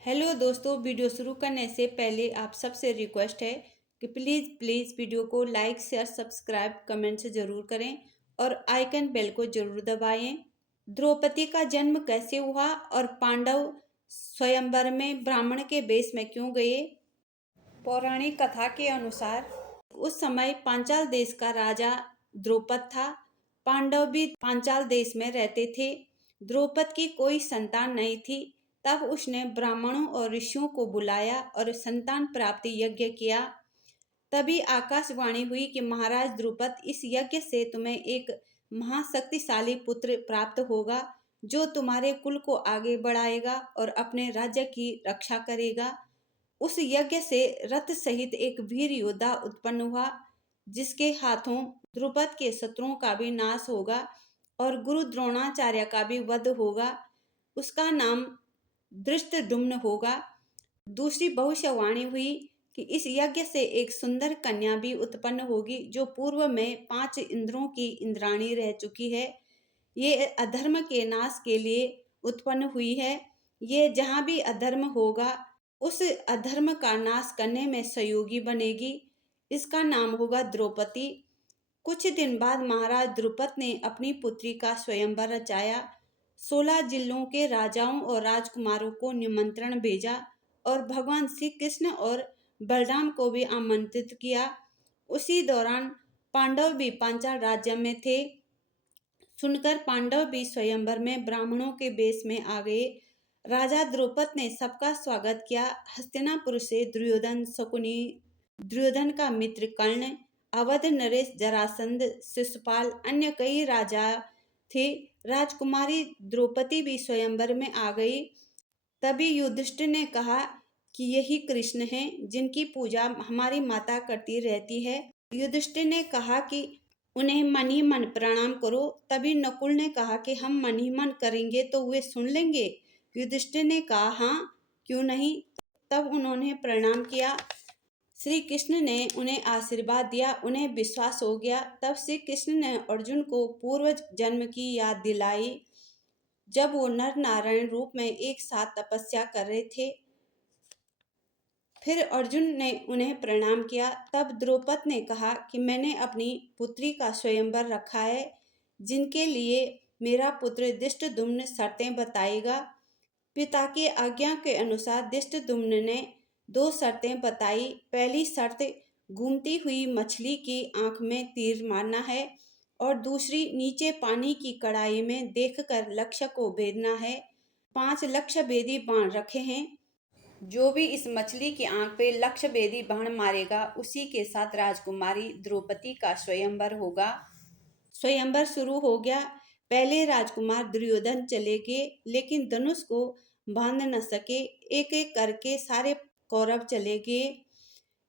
Hello दोस्तों, video शुरू करने से पहले आप सबसे रिक्वेस्ट है कि प्लीज़ वीडियो को लाइक शेयर सब्सक्राइब कमेंट से ज़रूर करें और आइकन बेल को ज़रूर दबाएं। द्रौपदी का जन्म कैसे हुआ और पांडव स्वयंवर में ब्राह्मण के वेश में क्यों गए? पौराणिक कथा के अनुसार उस समय पांचाल देश का राजा द्रौपद था। पांडव भी पांचाल देश में रहते थे। द्रौपद की कोई संतान नहीं थी। तब उसने ब्राह्मणों और ऋषियों को बुलाया और संतान प्राप्ति यज्ञ किया। तभी आकाशवाणी हुई कि महाराज द्रुपद, इस यज्ञ से तुम्हें एक महाशक्तिशाली पुत्र प्राप्त होगा जो तुम्हारे कुल को आगे बढ़ाएगा और अपने राज्य की रक्षा करेगा। उस यज्ञ से रथ सहित एक वीर योद्धा उत्पन्न हुआ जिसके हाथों द्रुपद के शत्रुओं का भी नाश होगा और गुरु द्रोणाचार्य का भी वध होगा। उसका नाम धृष्टद्युम्न होगा। दूसरी भविष्यवाणी हुई कि इस यज्ञ से एक सुंदर कन्या भी उत्पन्न होगी जो पूर्व में 5 इंद्रों की इंद्राणी रह चुकी है। ये अधर्म के नाश के लिए उत्पन्न हुई है। ये जहाँ भी अधर्म होगा उस अधर्म का नाश करने में सहयोगी बनेगी। इसका नाम होगा द्रौपदी। कुछ दिन बाद महाराज द्रुपद ने अपनी पुत्री का स्वयंवर रचाया। 16 जिलों के राजाओं और राजकुमारों को निमंत्रण भेजा और भगवान श्री कृष्ण और बलराम को भी आमंत्रित किया। उसी दौरान पांडव भी पांचाल राज्य में थे। सुनकर पांडव भी स्वयंवर में ब्राह्मणों के वेश में आ गए। राजा द्रौपद ने सबका स्वागत किया। हस्तिनापुर से दुर्योधन, शकुनी, दुर्योधन का मित्र कर्ण, अवध नरेश, जरासंध, शिशुपाल, अन्य कई राजा थे। राजकुमारी द्रौपदी भी स्वयंवर में आ गई। तभी युधिष्ठिर ने कहा कि यही कृष्ण हैं जिनकी पूजा हमारी माता करती रहती है। युधिष्ठिर ने कहा कि उन्हें मन ही मन प्रणाम करो। तभी नकुल ने कहा कि हम मन ही मन करेंगे तो वे सुन लेंगे। युधिष्ठिर ने कहा हाँ, क्यों नहीं। तब उन्होंने प्रणाम किया। श्री कृष्ण ने उन्हें आशीर्वाद दिया। उन्हें विश्वास हो गया। तब श्री कृष्ण ने अर्जुन को पूर्व जन्म की याद दिलाई जब वो नर नारायण रूप में एक साथ तपस्या कर रहे थे। फिर अर्जुन ने उन्हें प्रणाम किया। तब द्रौपद ने कहा कि मैंने अपनी पुत्री का स्वयंवर रखा है जिनके लिए मेरा पुत्र धृष्टद्युम्न शर्तें बताएगा। पिता की आज्ञा के अनुसार धृष्टद्युम्न ने 2 शर्तें बताई। पहली शर्त, घूमती हुई मछली की आंख में तीर मारना है और दूसरी, नीचे पानी की कड़ाई में देखकर लक्ष्य को भेदना है। 5 लक्ष्य भेदी बाण रखे हैं। जो भी इस मछली की आंख पे लक्ष्य भेदी बाण मारेगा उसी के साथ राजकुमारी द्रौपदी का स्वयंवर होगा। स्वयंवर शुरू हो गया। पहले राजकुमार दुर्योधन चले गए लेकिन धनुष को बांध न सके। एक एक करके सारे कौरव चले गए।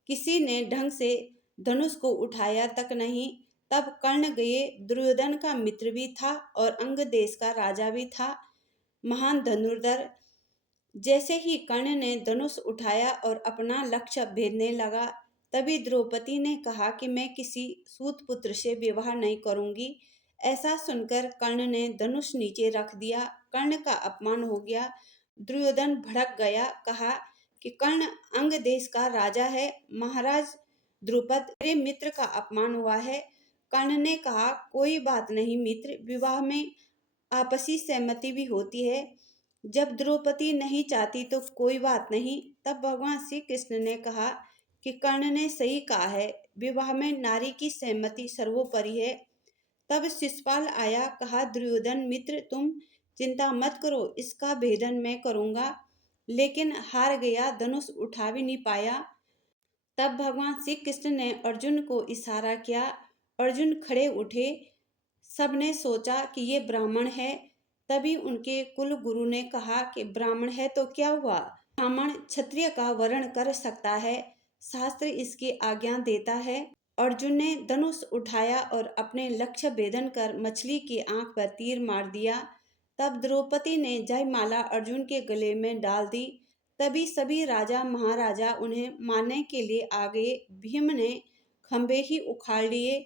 किसी ने ढंग से धनुष को उठाया तक नहीं। तब कर्ण गए। दुर्योधन का मित्र भी था और अंग देश का राजा भी था, महान धनुर्धर। जैसे ही कर्ण ने धनुष उठाया और अपना लक्ष्य भेदने लगा, तभी द्रौपदी ने कहा कि मैं किसी सूत पुत्र से विवाह नहीं करूंगी। ऐसा सुनकर कर्ण ने धनुष नीचे रख दिया। कर्ण का अपमान हो गया। दुर्योधन भड़क गया। कहा कि कर्ण अंग देश का राजा है। महाराज द्रुपद, मेरे मित्र का अपमान हुआ है। कर्ण ने कहा कोई बात नहीं मित्र, विवाह में आपसी सहमति भी होती है। जब द्रौपदी नहीं चाहती तो कोई बात नहीं। तब भगवान श्री कृष्ण ने कहा कि कर्ण ने सही कहा है, विवाह में नारी की सहमति सर्वोपरि है। तब शिशुपाल आया। कहा दुर्योधन मित्र, तुम चिंता मत करो, इसका भेदन मैं करूंगा। लेकिन हार गया, धनुष उठा भी नहीं पाया। तब भगवान श्री कृष्ण ने अर्जुन को इशारा किया। अर्जुन खड़े उठे। सबने सोचा कि ये ब्राह्मण है। तभी उनके कुल गुरु ने कहा कि ब्राह्मण है तो क्या हुआ, ब्राह्मण क्षत्रिय का वर्ण कर सकता है, शास्त्र इसकी आज्ञा देता है। अर्जुन ने धनुष उठाया और अपने लक्ष्य भेदन कर मछली की आंख पर तीर मार दिया। तब द्रौपदी ने जयमाला अर्जुन के गले में डाल दी। तभी सभी राजा महाराजा उन्हें मारने के लिए आ गए। भीम ने खंभे ही उखाड़ लिए।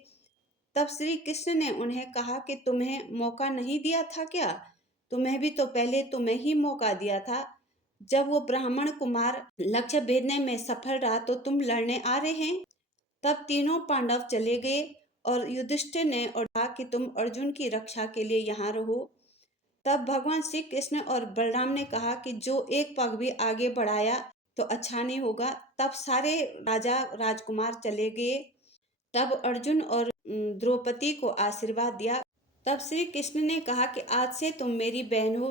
तब श्री कृष्ण ने उन्हें कहा कि तुम्हें मौका नहीं दिया था क्या? तुम्हें भी तो पहले तुम्हें ही मौका दिया था। जब वो ब्राह्मण कुमार लक्ष्य भेदने में सफल रहा तो तुम लड़ने आ रहे हैं। तब तीनों पांडव चले गए और युधिष्ठिर ने और कहा कि तुम अर्जुन की रक्षा के लिए यहाँ रहो। तब भगवान श्री कृष्ण और बलराम ने कहा कि जो एक पग भी आगे बढ़ाया तो अच्छा नहीं होगा। तब सारे राजा राजकुमार चले गए। तब अर्जुन और द्रौपदी को आशीर्वाद दिया। तब श्री कृष्ण ने कहा कि आज से तुम मेरी बहन हो।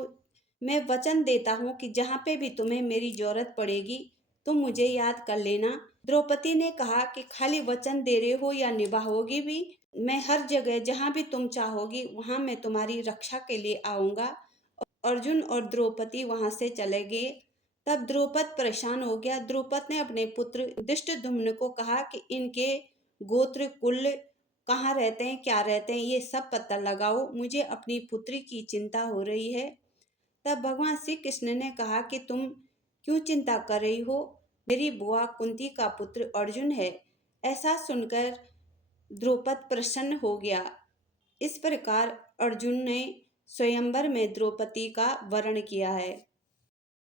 मैं वचन देता हूँ कि जहाँ पे भी तुम्हें मेरी जरूरत पड़ेगी तुम मुझे याद कर लेना। द्रौपदी ने कहा कि खाली वचन दे रहे हो या निभाओगी भी? मैं हर जगह जहाँ भी तुम चाहोगी वहाँ मैं तुम्हारी रक्षा के लिए आऊँगा। अर्जुन और द्रौपदी वहां से चले गए। तब द्रौपद परेशान हो गया। द्रौपद ने अपने पुत्र धृष्टद्युम्न को कहा कि इनके गोत्र कुल कहाँ रहते हैं, क्या रहते हैं, ये सब पता लगाओ, मुझे अपनी पुत्री की चिंता हो रही है। तब भगवान श्री कृष्ण ने कहा कि तुम क्यों चिंता कर रही हो, मेरी बुआ कुंती का पुत्र अर्जुन है। ऐसा सुनकर द्रौपद प्रसन्न हो गया। इस प्रकार अर्जुन ने स्वयंवर में द्रौपदी का वरण किया है।